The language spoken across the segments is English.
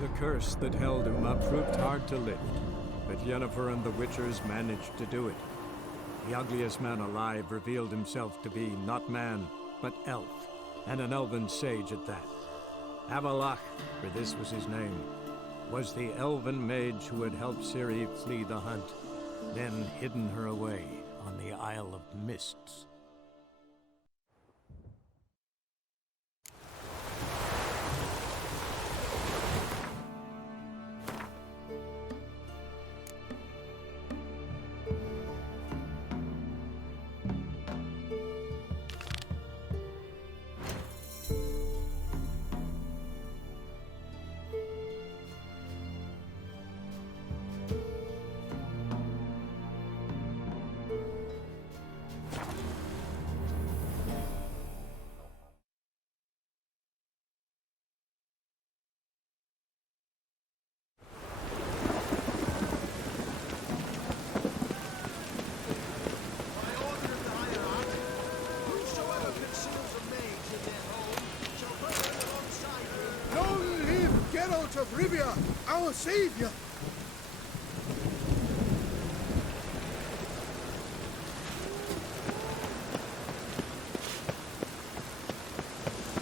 The curse that held Uma proved hard to lift, but Yennefer and the Witchers managed to do it. The ugliest man alive revealed himself to be not man, but elf, and an elven sage at that. Avalach, for this was his name, was the elven mage who had helped Ciri flee the hunt, then hidden her away on the Isle of Mists. Of Rivia, our savior!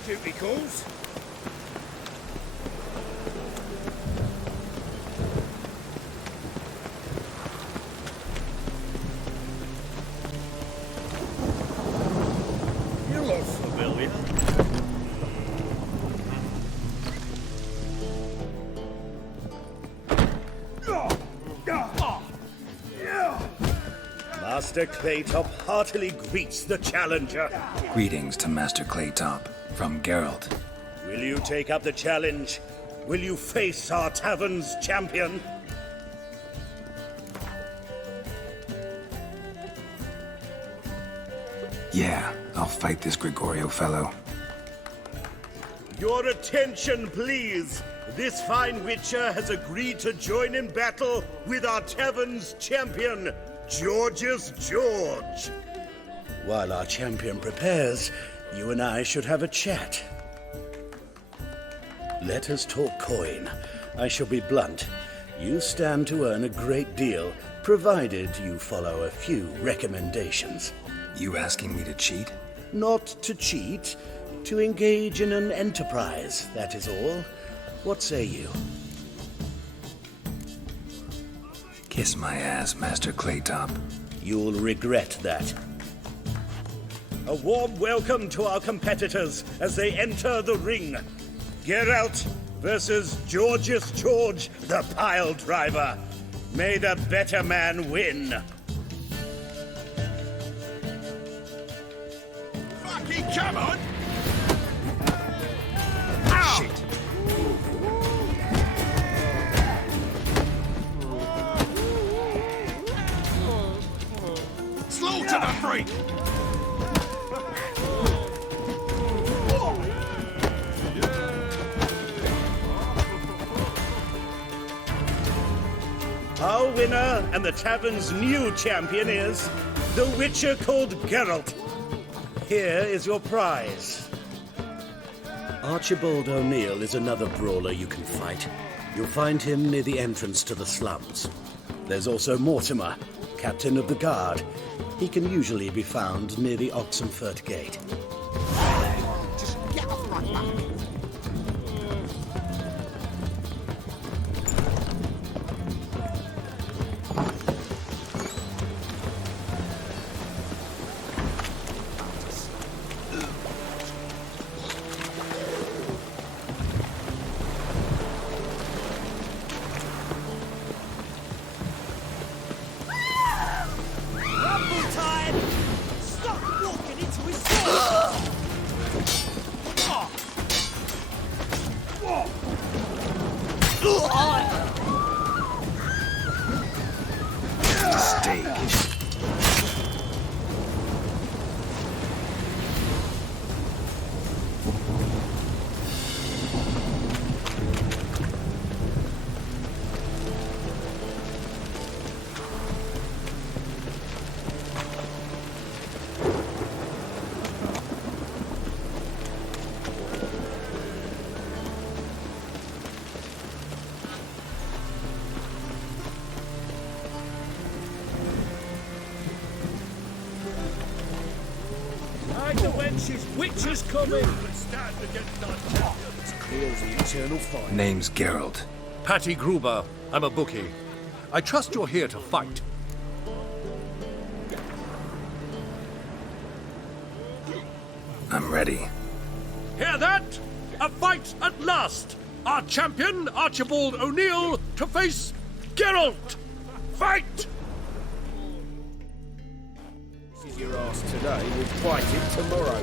Duty calls. You lost familiar. Master Claytop heartily greets the challenger. Greetings to Master Claytop, from Geralt. Will you take up the challenge? Will you face our tavern's champion? Yeah, I'll fight this Gregorio fellow. Your attention, please. This fine witcher has agreed to join in battle with our tavern's champion, George's George. While our champion prepares, you and I should have a chat. Let us talk coin. I shall be blunt. You stand to earn a great deal, provided you follow a few recommendations. You asking me to cheat? Not to cheat, to engage in an enterprise, that is all. What say you? Kiss my ass, Master Claytop. You'll regret that. A warm welcome to our competitors as they enter the ring. Geralt versus George's George, the pile driver. May the better man win. Fucking come on! Shit. Slaughter the freak! Our winner and the tavern's new champion is the Witcher called Geralt. Here is your prize. Archibald O'Neill is another brawler you can fight. You'll find him near the entrance to the slums. There's also Mortimer, captain of the guard. He can usually be found near the Oxenfurt Gate. Just get off my back! Witches coming! Stand against our champions. Clear as the eternal fire. Name's Geralt. Patty Gruber. I'm a bookie. I trust you're here to fight. I'm ready. Hear that? A fight at last! Our champion, Archibald O'Neill, to face Geralt! Fight! This is your ass today, we'll fight it tomorrow.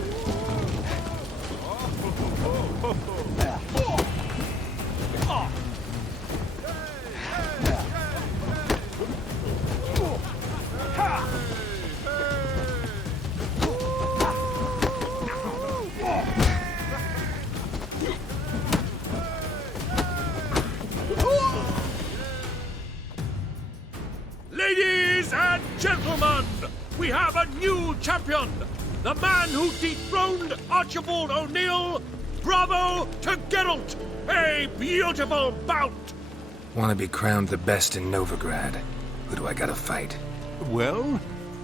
Ladies and gentlemen, we have a new champion! The man who dethroned Archibald O'Neill! Bravo to Geralt! A beautiful bout! Want to be crowned the best in Novigrad? Who do I gotta fight? Well,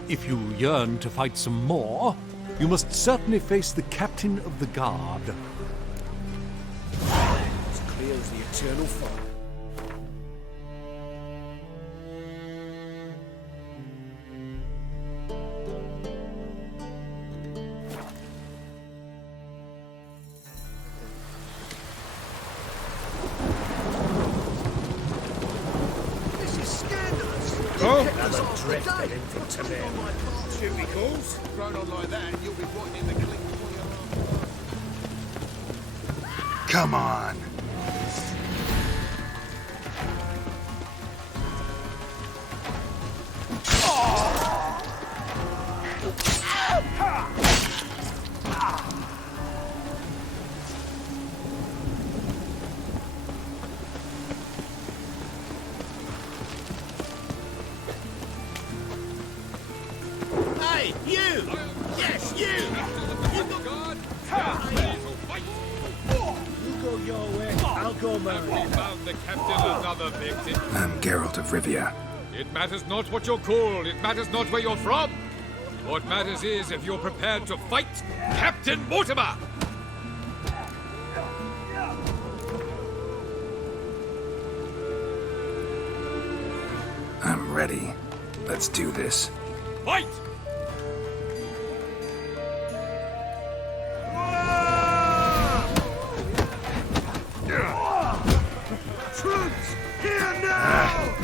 if you yearn to fight some more, you must certainly face the captain of the guard. It's clear as the eternal fire. Duty calls. Thrown on like that, and you'll be rotting in the clink before you're Come on! Hey, you! Yes, you! You go your way, I'll go mine. Found the captain another victim. I'm Geralt of Rivia. It matters not what you're called. It matters not where you're from. What matters is if you're prepared to fight Captain Mortimer. I'm ready. Let's do this. Fight! Troops, here now!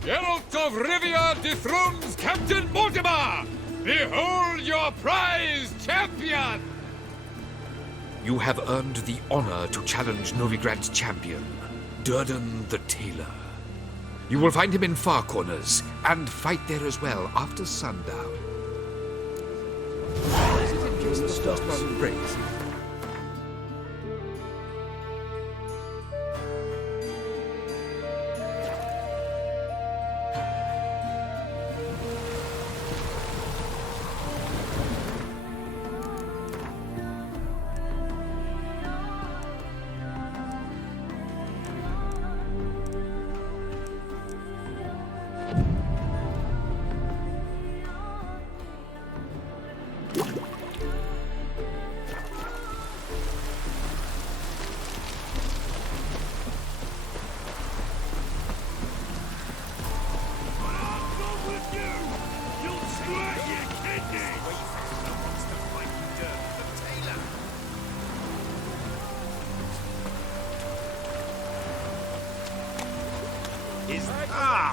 Geralt of Rivia dethrones Captain Mortimer! Behold your prize champion! You have earned the honor to challenge Novigrad's champion, Durden the Tailor. You will find him in Far Corners, and fight there as well after sundown.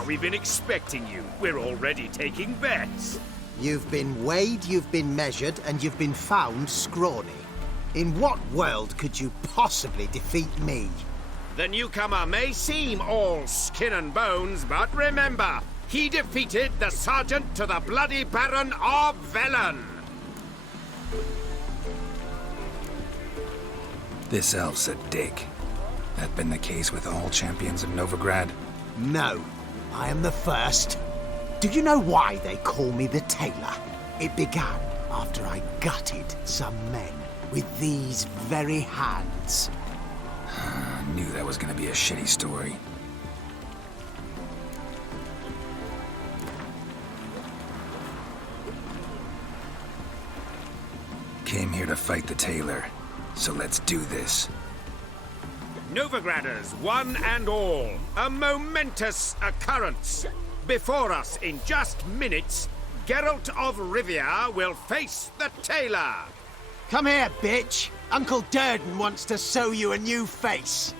We've been expecting you. We're already taking bets. You've been weighed, you've been measured, and you've been found scrawny. In what world could you possibly defeat me? The newcomer may seem all skin and bones, but remember, he defeated the sergeant to the bloody Baron of Velen. This elf's a dick. That been the case with all champions of Novigrad? No. I am the first. Do you know why they call me the Tailor? It began after I gutted some men with these very hands. I knew that was gonna be a shitty story. Came here to fight the Tailor, so let's do this. Novigraders, one and all, a momentous occurrence. Before us, in just minutes, Geralt of Rivia will face the Tailor. Come here, bitch. Uncle Durden wants to sew you a new face.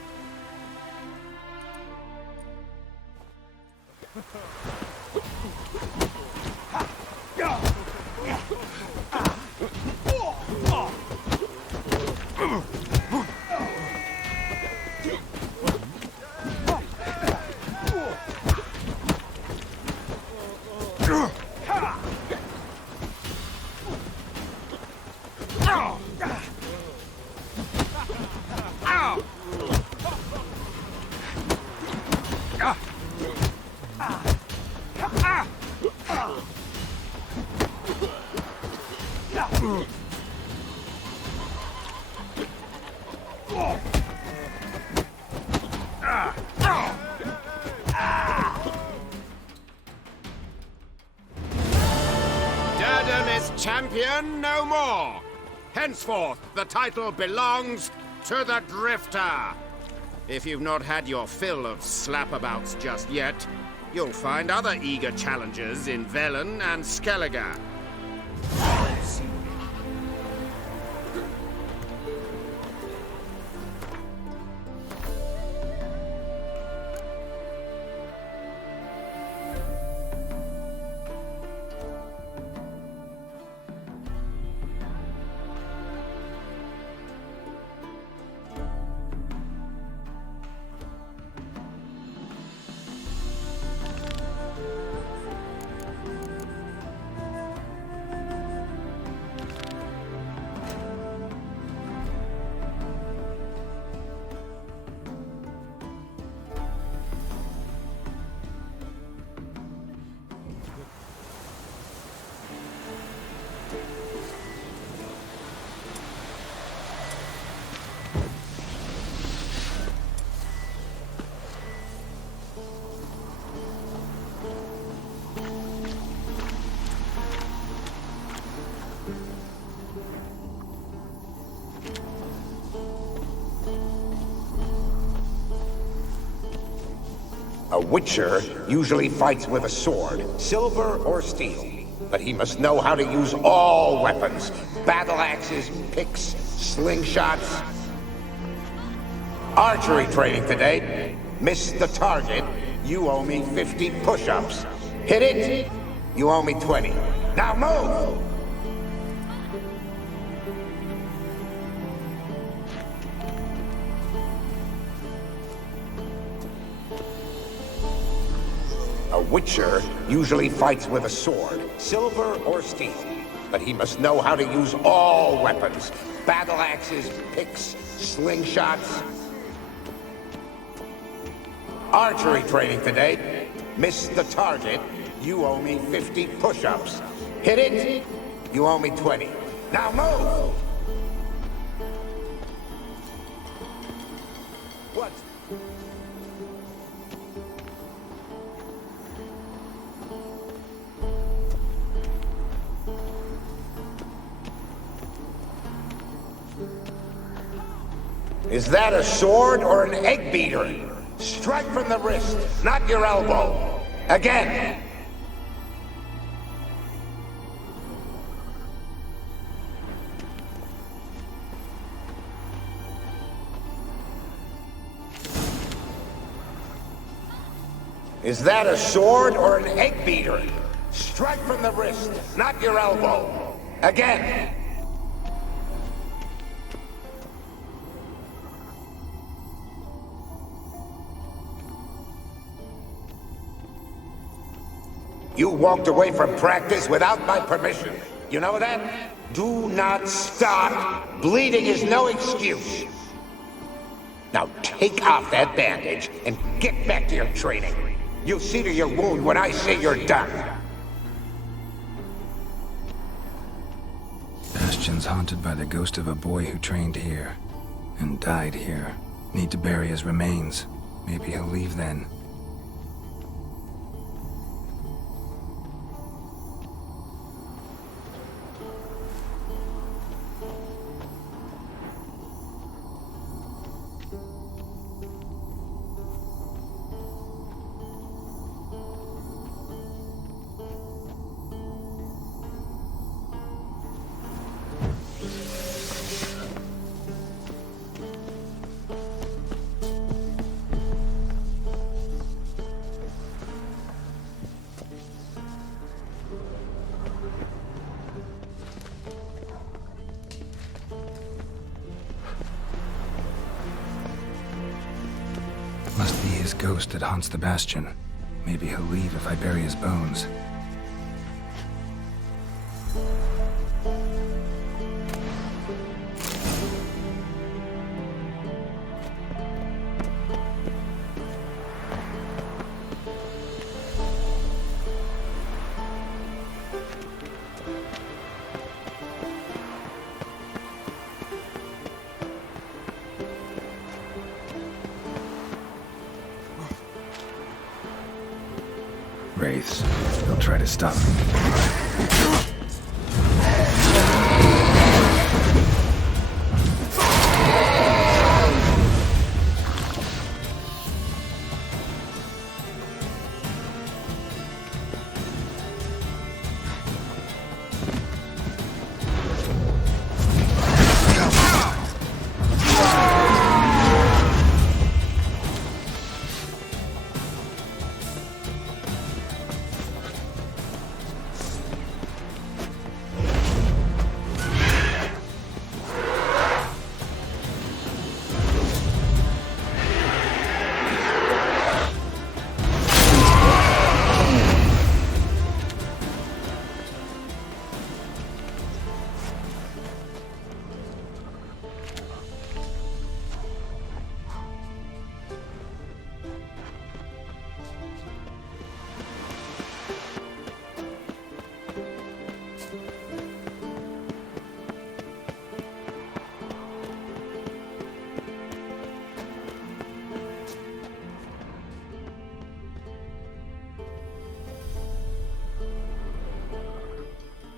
Durden is champion no more. Henceforth, the title belongs to the Drifter. If you've not had your fill of slapabouts just yet, you'll find other eager challengers in Velen and Skellige. A witcher usually fights with a sword, silver or steel. But he must know how to use all weapons. Battle axes, picks, slingshots. Archery training today. Miss the target, you owe me 50 push-ups. Hit it, you owe me 20. Now move! A witcher usually fights with a sword, silver or steel. But he must know how to use all weapons. Battle axes, picks, slingshots. Archery training today. Miss the target, you owe me 50 push-ups. Hit it, you owe me 20. Now move! What? Is that a sword or an egg beater? Strike from the wrist, not your elbow. Again. Is that a sword or an egg beater? Strike from the wrist, not your elbow. Again. You walked away from practice without my permission. You know that? Do not stop. Bleeding is no excuse. Now take off that bandage and get back to your training. You see to your wound when I say you're done. Bastion's haunted by the ghost of a boy who trained here and died here. Need to bury his remains. Maybe he'll leave then. Must be his ghost that haunts the Bastion. Maybe he'll leave if I bury his bones. Wraiths. They'll try to stop me.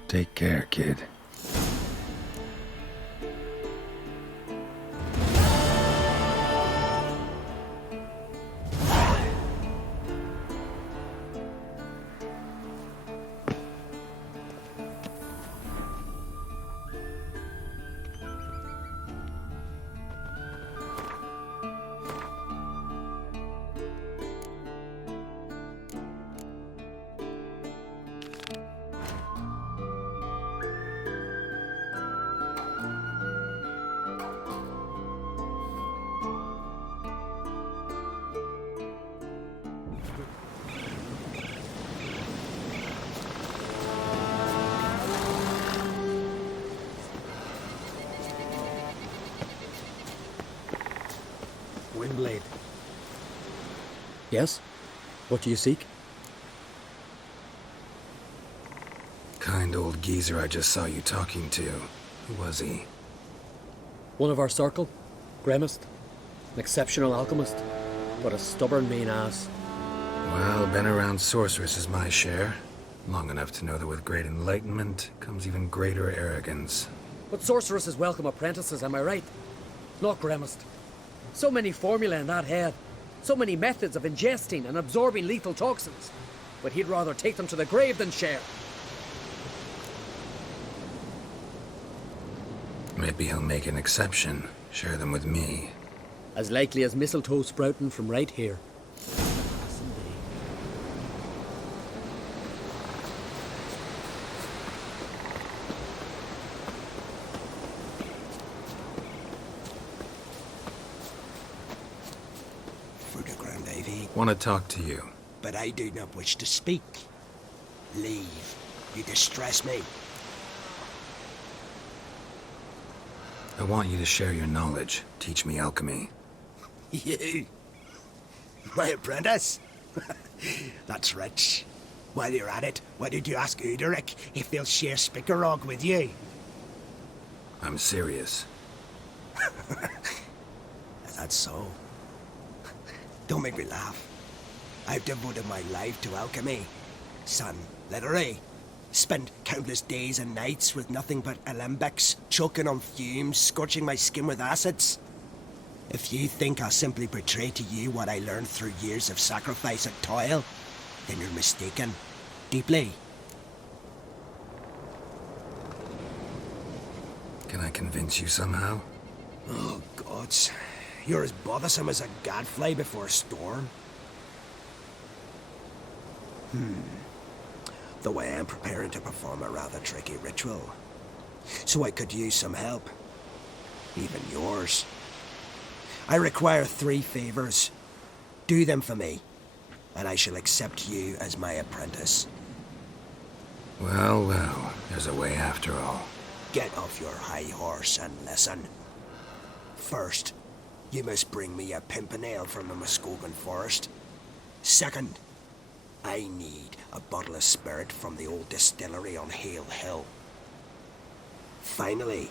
Take care, kid. Windblade. Yes? What do you seek? Kind old geezer I just saw you talking to. Who was he? One of our circle. Gremist. An exceptional alchemist. But a stubborn mean ass. Well, been around sorceresses my share. Long enough to know that with great enlightenment comes even greater arrogance. But sorceresses welcome apprentices, am I right? Not Gremist. So many formulae in that head. So many methods of ingesting and absorbing lethal toxins. But he'd rather take them to the grave than share. Maybe he'll make an exception. Share them with me. As likely as mistletoe sprouting from right here. Want to talk to you. But I do not wish to speak. Leave. You distress me. I want you to share your knowledge. Teach me alchemy. You? My apprentice? That's rich. While you're at it, why did you ask Uderic if they'll share Spickerog with you? I'm serious. Is that so? Don't make me laugh. I've devoted my life to alchemy. Son, literally. Spent countless days and nights with nothing but alembics, choking on fumes, scorching my skin with acids. If you think I'll simply portray to you what I learned through years of sacrifice and toil, then you're mistaken. Deeply. Can I convince you somehow? Oh, gods. You're as bothersome as a gadfly before a storm. The way I'm preparing to perform a rather tricky ritual. So I could use some help. Even yours. I require 3 favors. Do them for me, and I shall accept you as my apprentice. Well, well, there's a way after all. Get off your high horse and listen. First, you must bring me a pimpernel from the Muskogan forest. Second, I need a bottle of spirit from the old distillery on Hale Hill. Finally,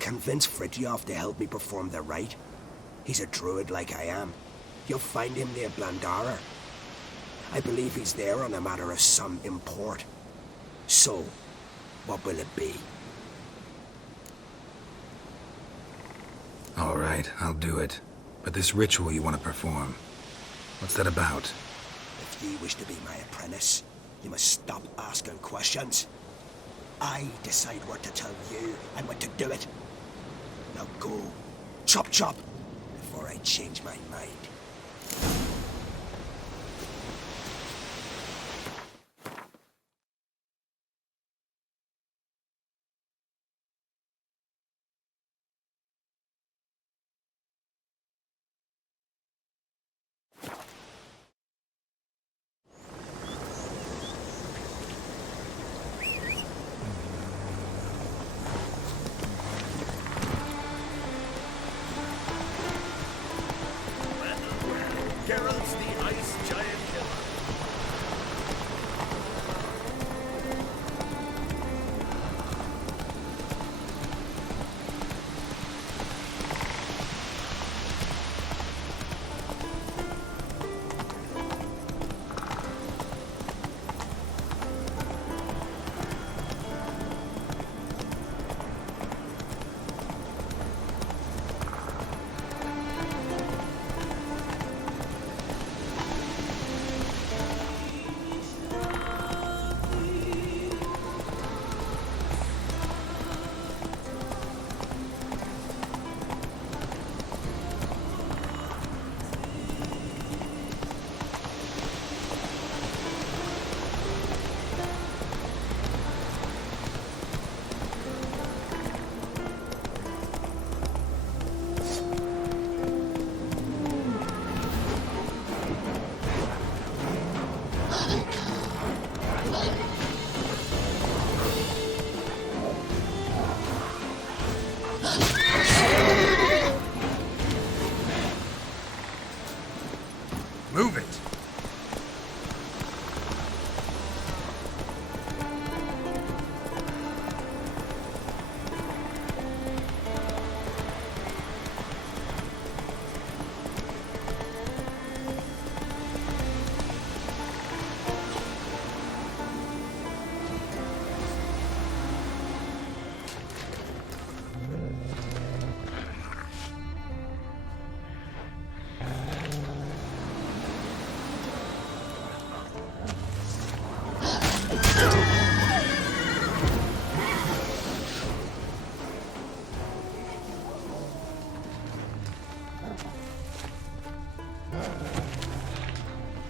convince Fridtjof to help me perform the rite. He's a druid like I am. You'll find him near Blandara. I believe he's there on a matter of some import. So, what will it be? All right, I'll do it. But this ritual you want to perform, what's that about? If you wish to be my apprentice, you must stop asking questions. I decide what to tell you and when to do it. Now go. Chop chop. Before I change my mind. Move it!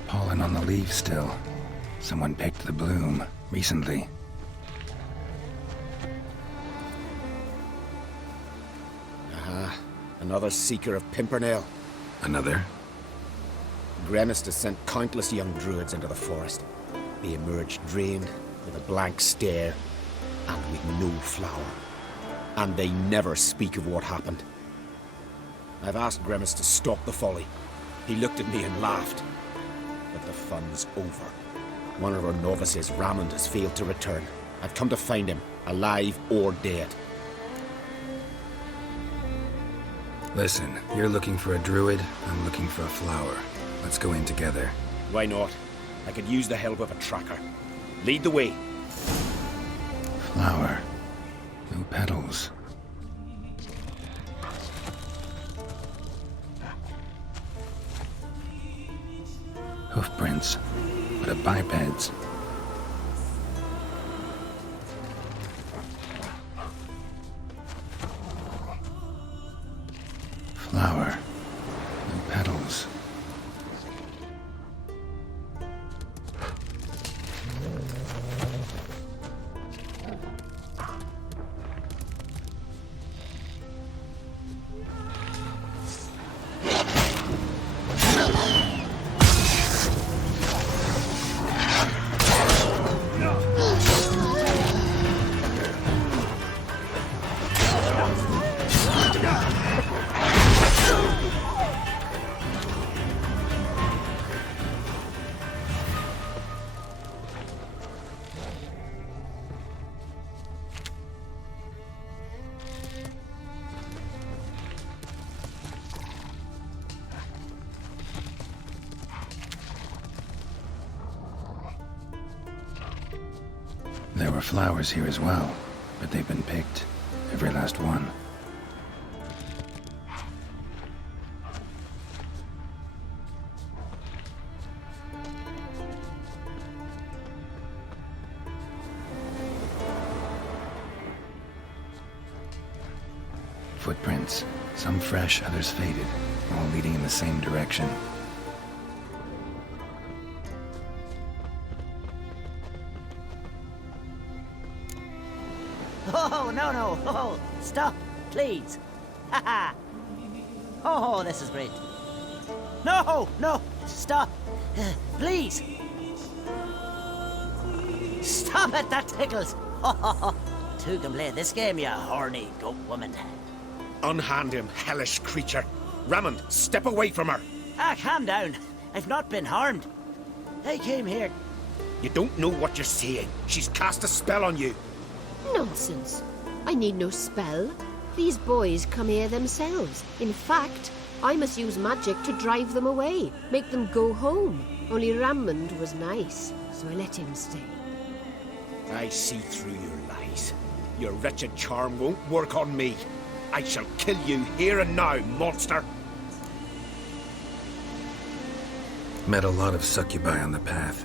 Pollen on the leaves still. Someone picked the bloom recently. Another seeker of Pimpernel. Another? Gremist has sent countless young druids into the forest. They emerge drained, with a blank stare, and with no flower. And they never speak of what happened. I've asked Gremist to stop the folly. He looked at me and laughed. but the fun's over. One of our novices, Raymond, has failed to return. I've come to find him, alive or dead. Listen, you're looking for a druid, I'm looking for a flower. Let's go in together. Why not? I could use the help of a tracker. Lead the way. Flower. No petals. Hoofprints, but a biped's. Flower. No petals. There were flowers here as well, but they've been picked. Every last one. Footprints. Some fresh, others faded, all leading in the same direction. Oh, no. Oh, stop, please. Haha. Oh, this is great. No, stop. Please. Stop it, that tickles. Two can play this game, you horny goat woman. Unhand him, hellish creature. Raymond, step away from her. Calm down. I've not been harmed. I came here. You don't know what you're saying. She's cast a spell on you. Nonsense. I need no spell. These boys come here themselves. In fact, I must use magic to drive them away, make them go home. Only Raymond was nice, so I let him stay. I see through your lies. Your wretched charm won't work on me. I shall kill you here and now, monster. Met a lot of succubi on the path.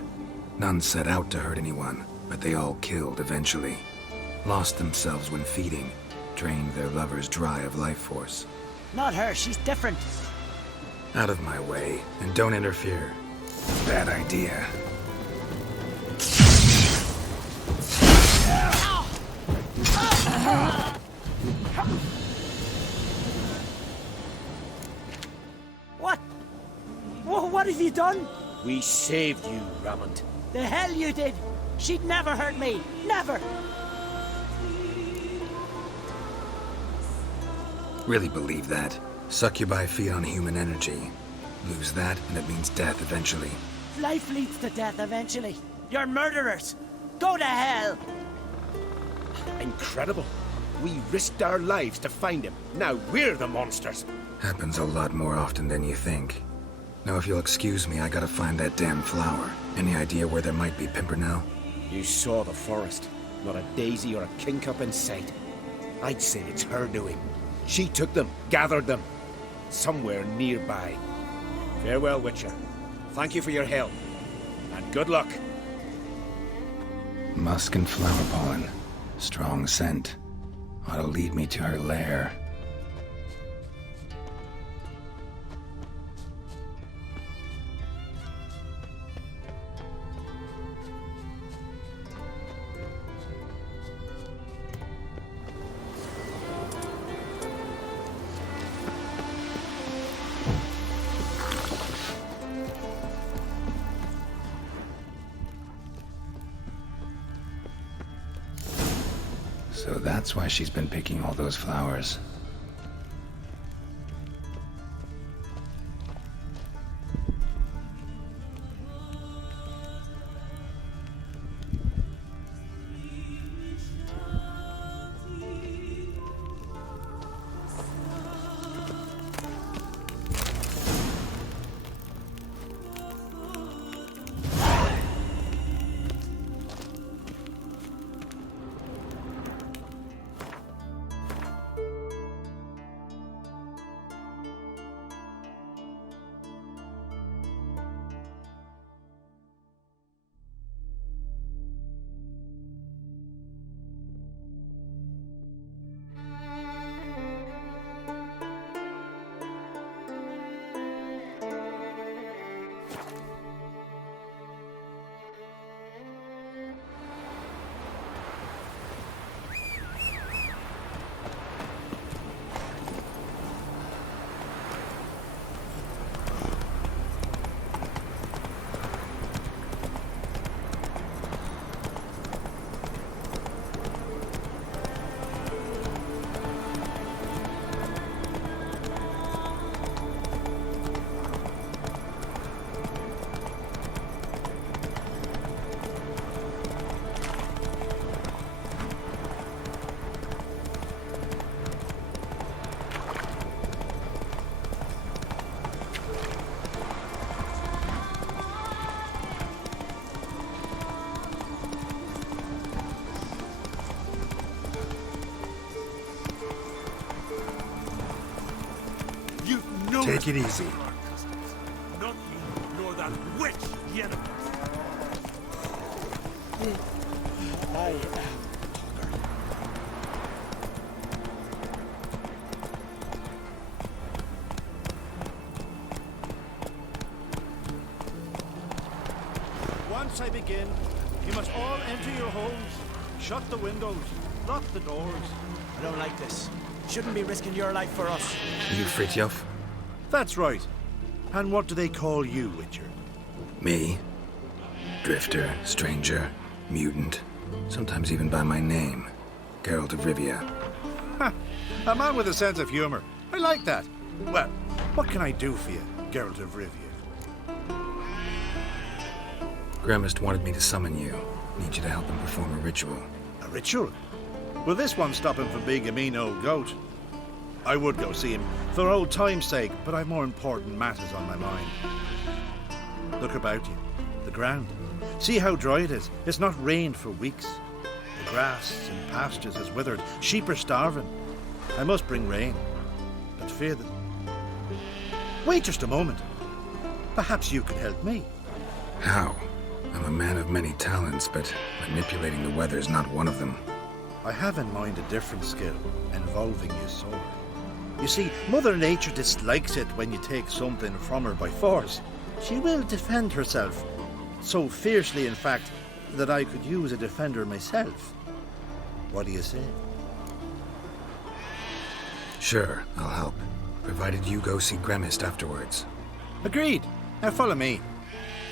None set out to hurt anyone, but they all killed eventually. Lost themselves when feeding, drained their lovers dry of life force. Not her, she's different. Out of my way, and don't interfere. Bad idea. What? What have you done? We saved you, Raymond. The hell you did! She'd never hurt me! Never! Really believe that? Succubi feed on human energy. Lose that, and it means death eventually. Life leads to death eventually. You're murderers! Go to hell! Incredible. We risked our lives to find him. Now we're the monsters. Happens a lot more often than you think. Now, if you'll excuse me, I gotta find that damn flower. Any idea where there might be Pimpernel? You saw the forest. Not a daisy or a kingcup in sight. I'd say it's her doing. She took them, gathered them. Somewhere nearby. Farewell, Witcher. Thank you for your help. And good luck. Musk and flower pollen. Strong scent. Ought to lead me to her lair. So that's why she's been picking all those flowers. do Take it easy. Not you, nor that witch, Yennefer. Once I begin, you must all enter your homes, shut the windows, lock the doors. I don't like this. Shouldn't be risking your life for us. You Fritjof? That's right. And what do they call you, Witcher? Me? Drifter, stranger, mutant. Sometimes even by my name. Geralt of Rivia. Ha! A man with a sense of humor. I like that. Well, what can I do for you, Geralt of Rivia? Gremist wanted me to summon you. Need you to help him perform a ritual. A ritual? Will this one stop him from being a mean old goat? I would go see him, for old time's sake, but I've more important matters on my mind. Look about you. The ground. See how dry it is. It's not rained for weeks. The grass and pastures has withered. Sheep are starving. I must bring rain, but fear that... Wait just a moment. Perhaps you could help me. How? I'm a man of many talents, but manipulating the weather's not one of them. I have in mind a different skill, involving your sword. You see, Mother Nature dislikes it when you take something from her by force. She will defend herself. So fiercely, in fact, that I could use a defender myself. What do you say? Sure, I'll help. Provided you go see Gremist afterwards. Agreed. Now follow me.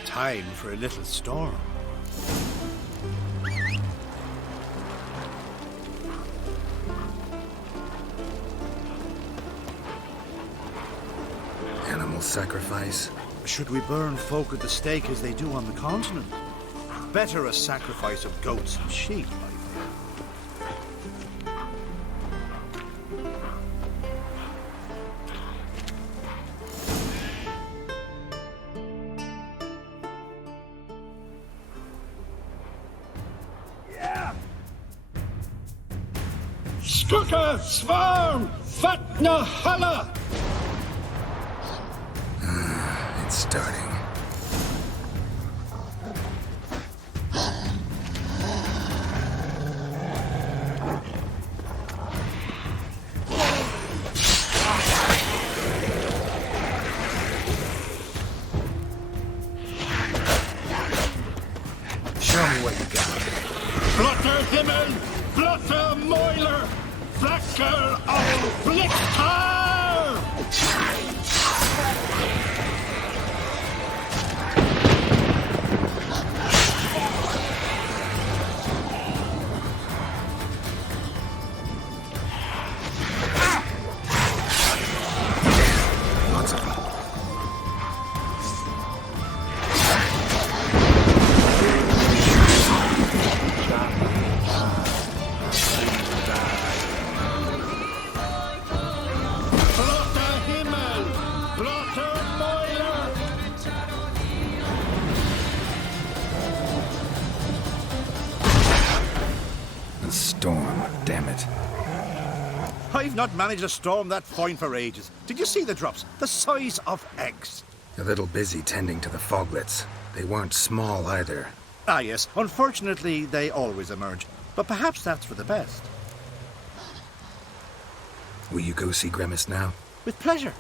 Time for a little storm. Animal sacrifice? Should we burn folk at the stake as they do on the continent? Better a sacrifice of goats and sheep, I think. Skuka, Svarm, Fatna, Hala! It's starting. Show me what you got. Blotter Himmel, Blotter Moiler, Flacker auf Blicktar! Storm, damn it. I've not managed a storm that fine for ages. Did you see the drops? The size of eggs. A little busy tending to the foglets. They weren't small either. Ah, yes. Unfortunately, they always emerge. But perhaps that's for the best. Will you go see Gremist now? With pleasure.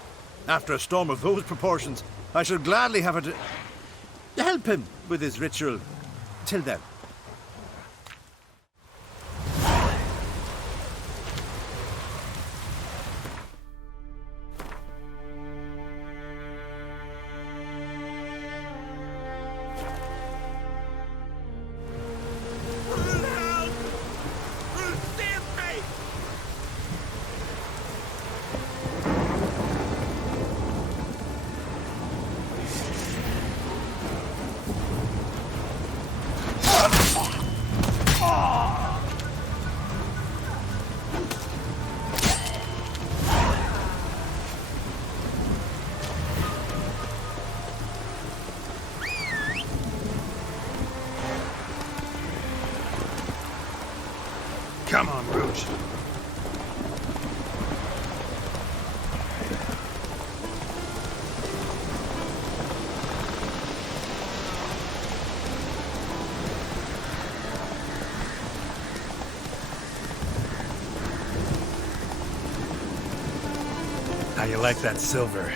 After a storm of those proportions, I shall gladly have it to help him with his ritual. Till then. How you like that silver?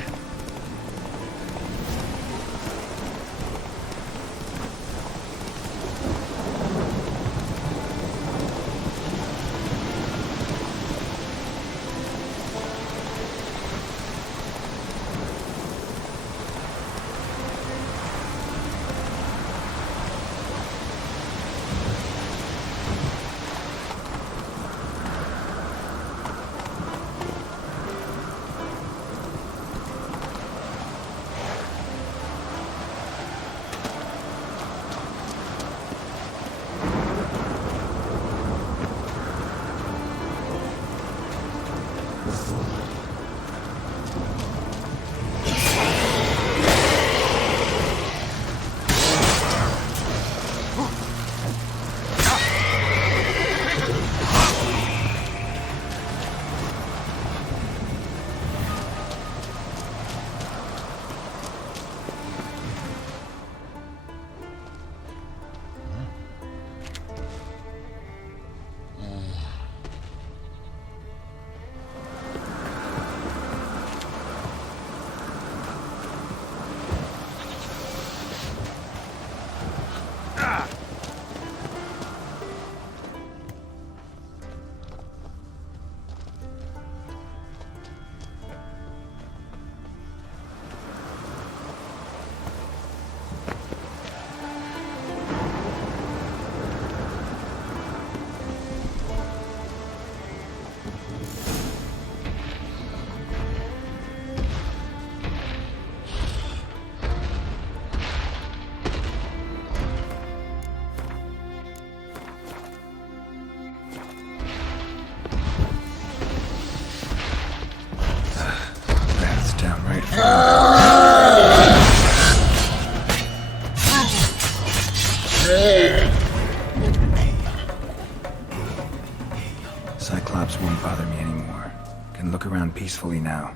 Cyclops won't bother me anymore. Can look around peacefully now.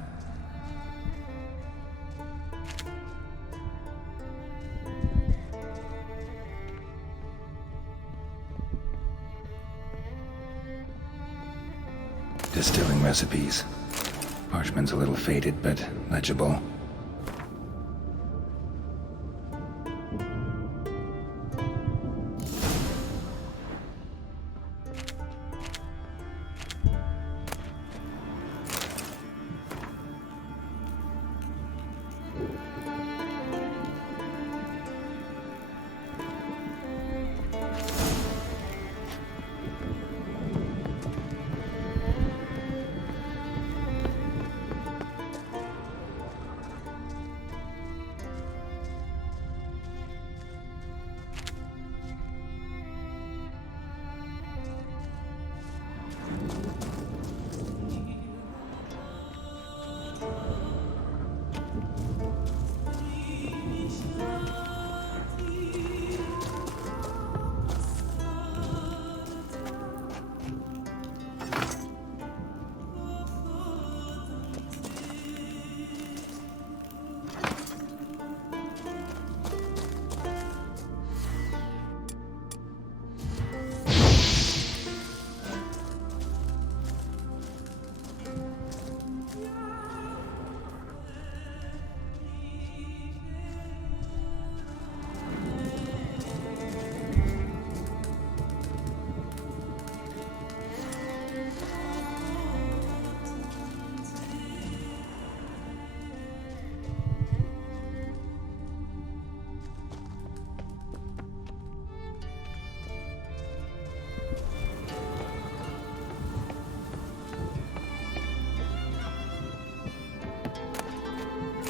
Distilling recipes. Parchment's a little faded, but legible.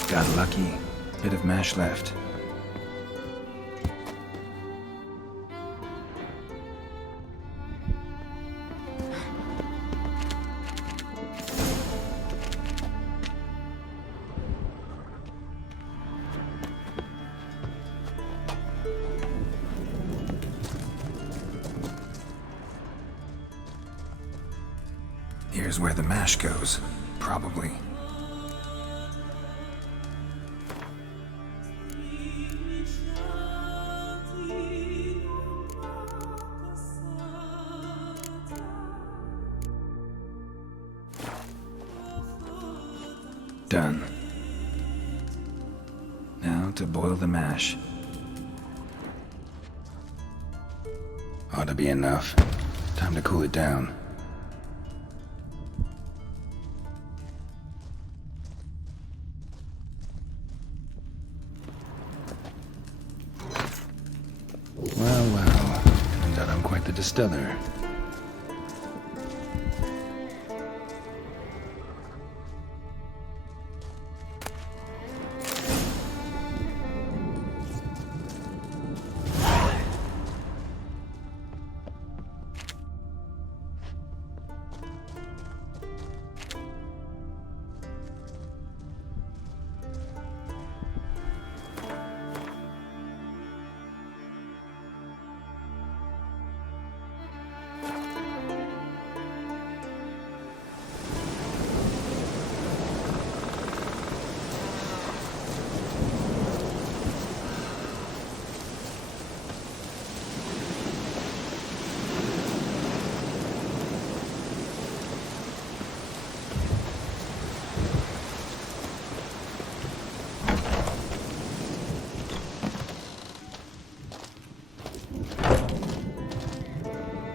Got lucky. Bit of mash left. Here's where the mash goes, probably. Done. Now to boil the mash. Ought to be enough. Time to cool it down. Well, well. Turns out I'm quite the distiller.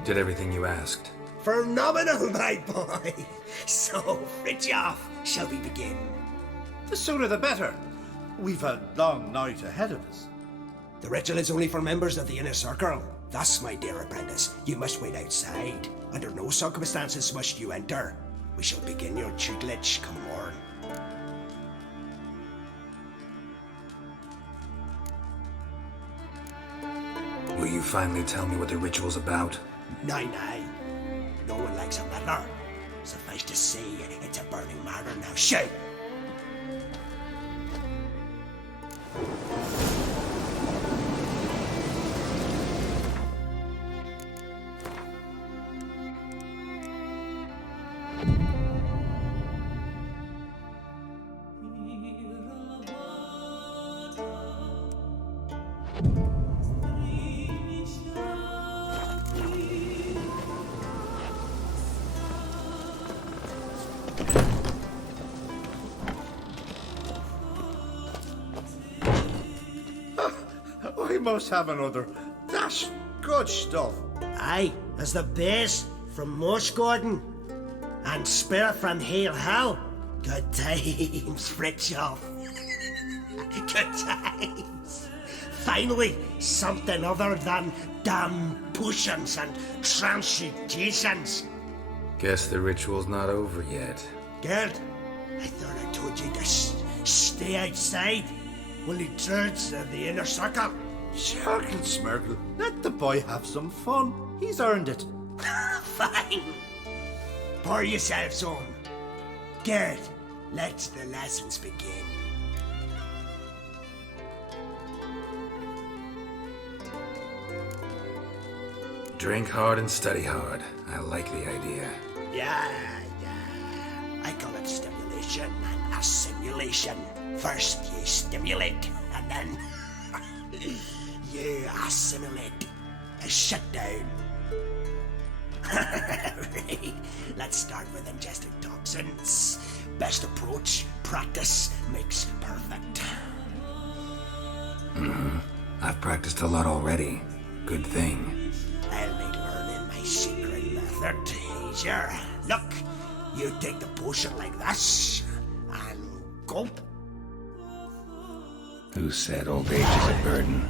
Did everything you asked. Phenomenal, my boy. So, Fritjof, shall we begin? The sooner the better. We've a long night ahead of us. The ritual is only for members of the inner circle. Thus, my dear apprentice, you must wait outside. Under no circumstances must you enter. We shall begin your tutelage come morn. Will you finally tell me what the ritual's about? Nay. No one likes a meddler. Suffice to say, it's a burning matter now. Shout! We must have another. That's good stuff. Aye, as the base from Mosh Gordon and Spirit from Hale Hell. Good times, Fritjof. Good times. Finally, something other than damn potions and transmutations. Guess the ritual's not over yet. Good. I thought I told you to stay outside. Only thirds of the inner circle. Smirkle, Smirkle. Let the boy have some fun. He's earned it. Fine. Pour yourselves on. Good. Let the lessons begin. Drink hard and study hard. I like the idea. Yeah. I call it stimulation and assimilation. First you stimulate, and then you assimilate. Shut down. Right. Let's start with ingesting toxins. Best approach, practice makes perfect. I've practiced a lot already. Good thing. I'll make learning my secret method easier. Look, you take the potion like this, and gulp. Who said old age is a burden?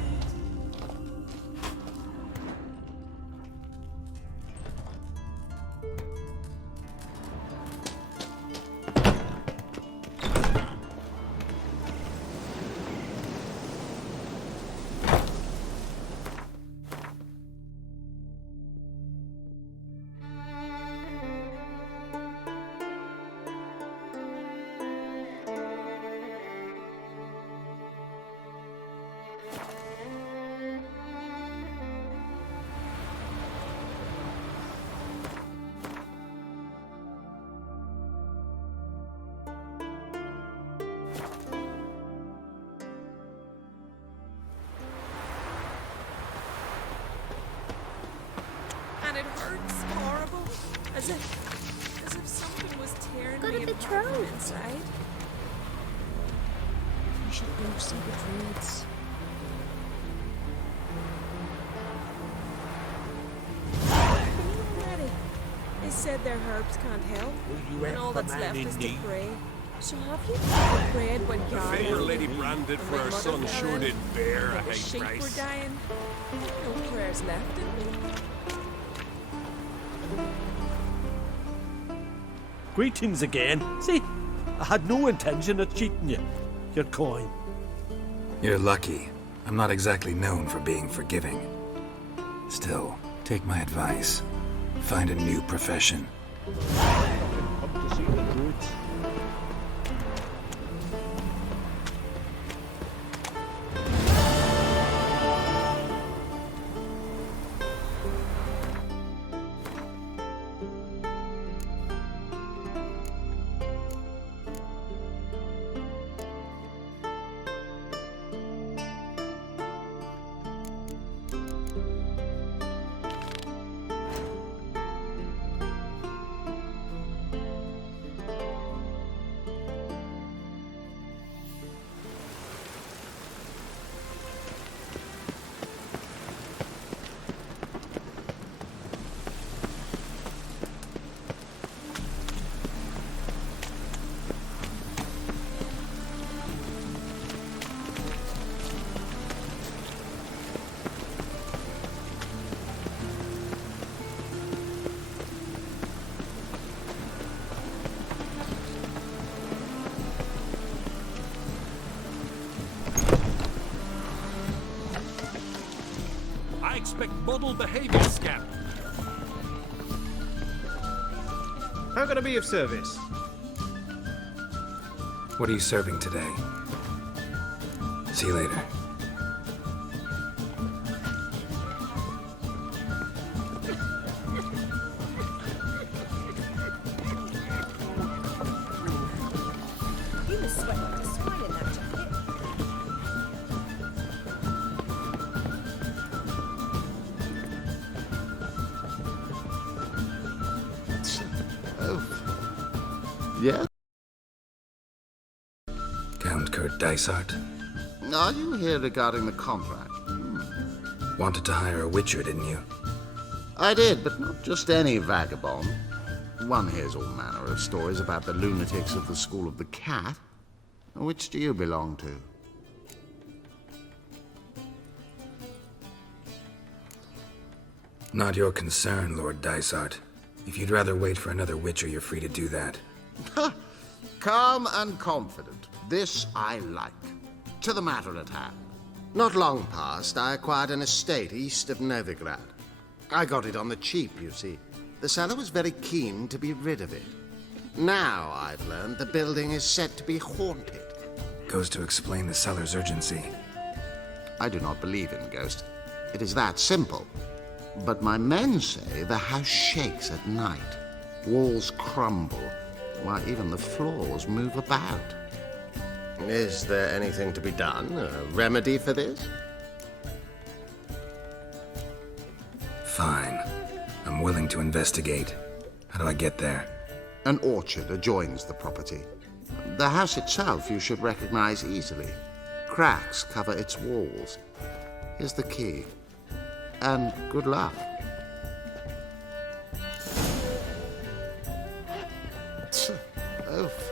And it hurts horrible, as if something was tearing Got me a bit apart from throat. inside. Go see the druids. Already. They said their herbs can't help, and all that's left is to pray. So have you prayed when The God fair lady branded for her son sure did bear a the high sheep were price. dying? No prayers left in me. Greetings again. See, I had no intention of cheating you. Your coin. You're lucky. I'm not exactly known for being forgiving. Still, take my advice. Find a new profession. Come to see the druids. I expect model behavior, scamp. How can I be of service? What are you serving today? See you later. You must sweat like a swine in that jacket. Yes? Count Kurt Dysart? Are you here regarding the contract? Wanted to hire a witcher, didn't you? I did, but not just any vagabond. One hears all manner of stories about the lunatics of the School of the Cat. Which do you belong to? Not your concern, Lord Dysart. If you'd rather wait for another witcher, you're free to do that. Calm and confident. This I like. To the matter at hand. Not long past, I acquired an estate east of Novigrad. I got it on the cheap, you see. The seller was very keen to be rid of it. Now, I've learned the building is said to be haunted. Goes to explain the seller's urgency. I do not believe in ghosts. It is that simple. But my men say the house shakes at night. Walls crumble, while even the floors move about. Is there anything to be done? A remedy for this? Fine. I'm willing to investigate. How do I get there? An orchard adjoins the property. The house itself you should recognize easily. Cracks cover its walls. Here's the key. And good luck. Oof.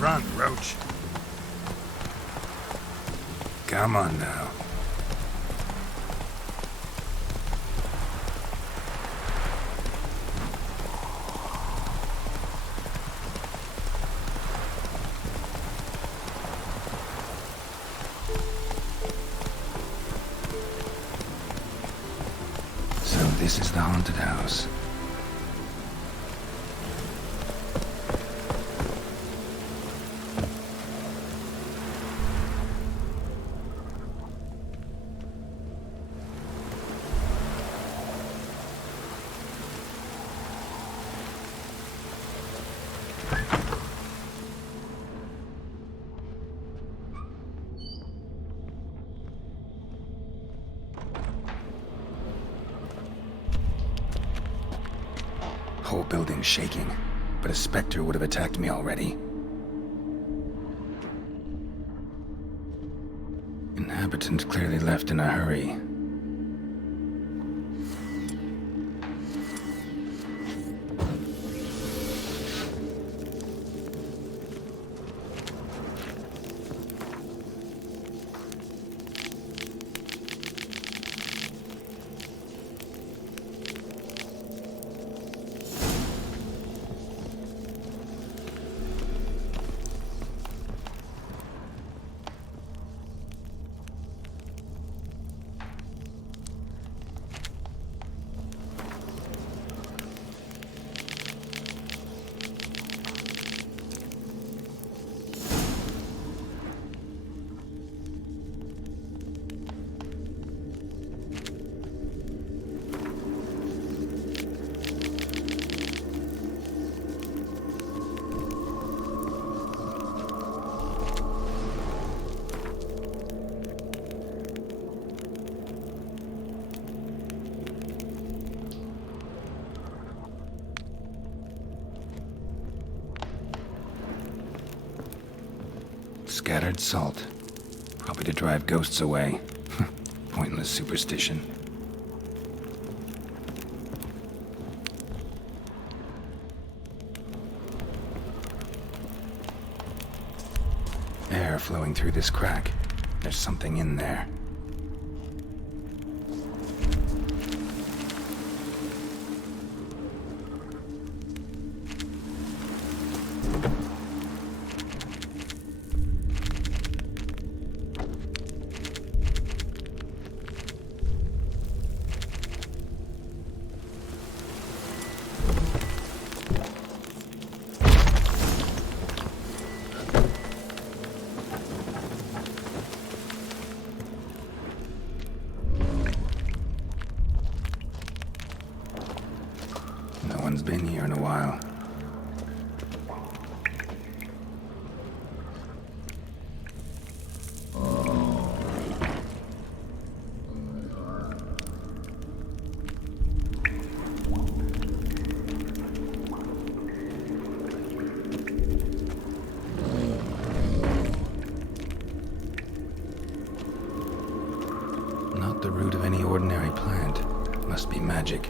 Run, Roach. Come on now. So this is the haunted house. building's shaking, but a specter would have attacked me already. Inhabitant clearly left in a hurry. Scattered salt. Probably to drive ghosts away. Pointless superstition. Air flowing through this crack. There's something in there. No one's been here in a while. Not the root of any ordinary plant. Must be magic.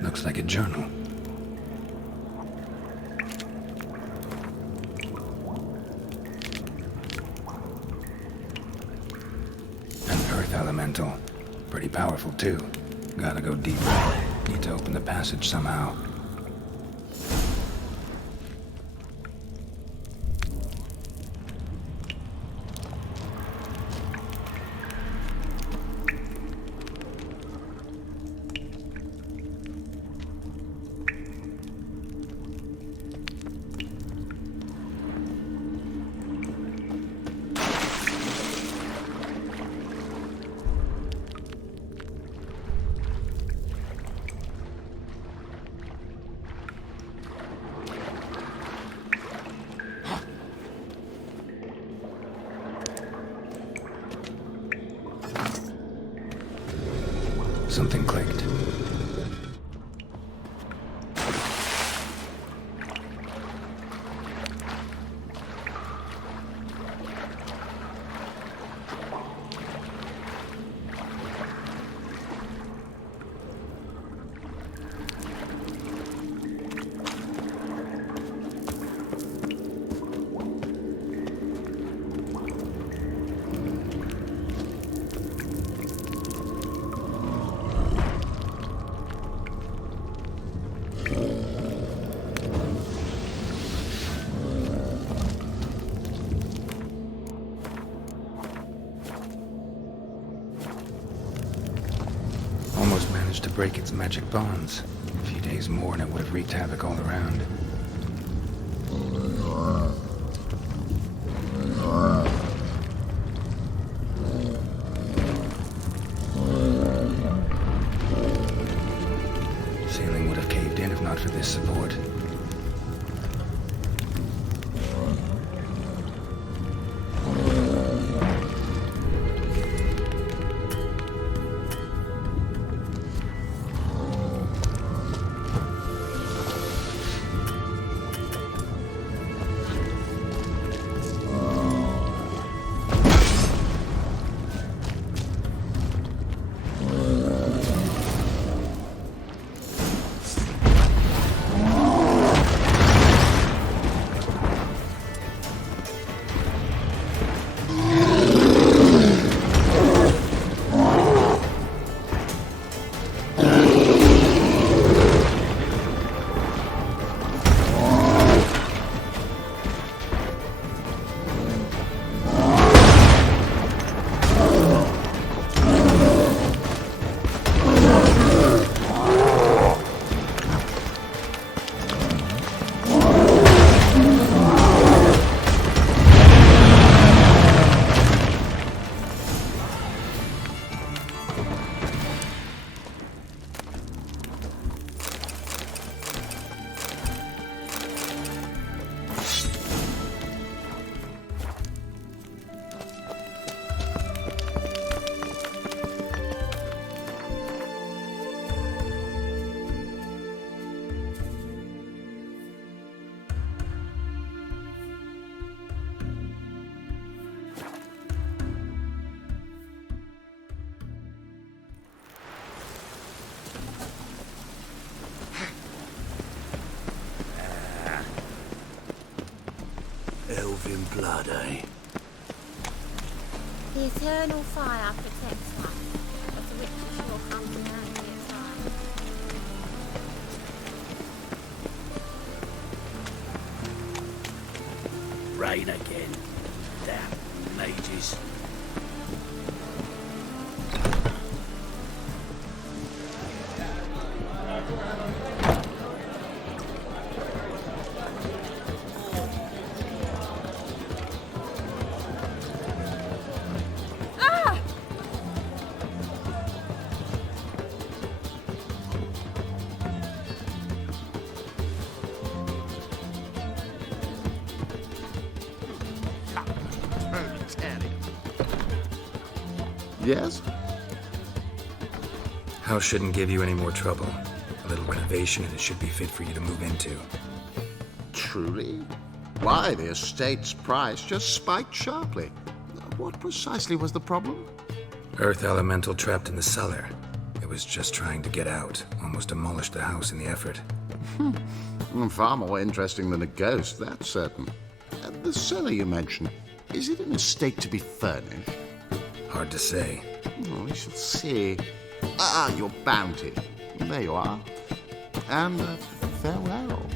Looks like a journal. An earth elemental. Pretty powerful too. Gotta go deeper. Need to open the passage somehow. Something clicked. To break its magic bonds. A few days more and it would have wreaked havoc all around. Ceiling would have caved in if not for this support. elven blood, eh? The eternal fire protects us, but the witches will come to that fire. Rain again. Damn mages. Yes? House shouldn't give you any more trouble. A little renovation and it should be fit for you to move into. Truly? Why, the estate's price just spiked sharply. What precisely was the problem? Earth elemental trapped in the cellar. It was just trying to get out. Almost demolished the house in the effort. Far more interesting than a ghost, that's certain. The cellar you mentioned, is it an estate to be furnished? Hard to say. We shall see. Your bounty. There you are. And farewell.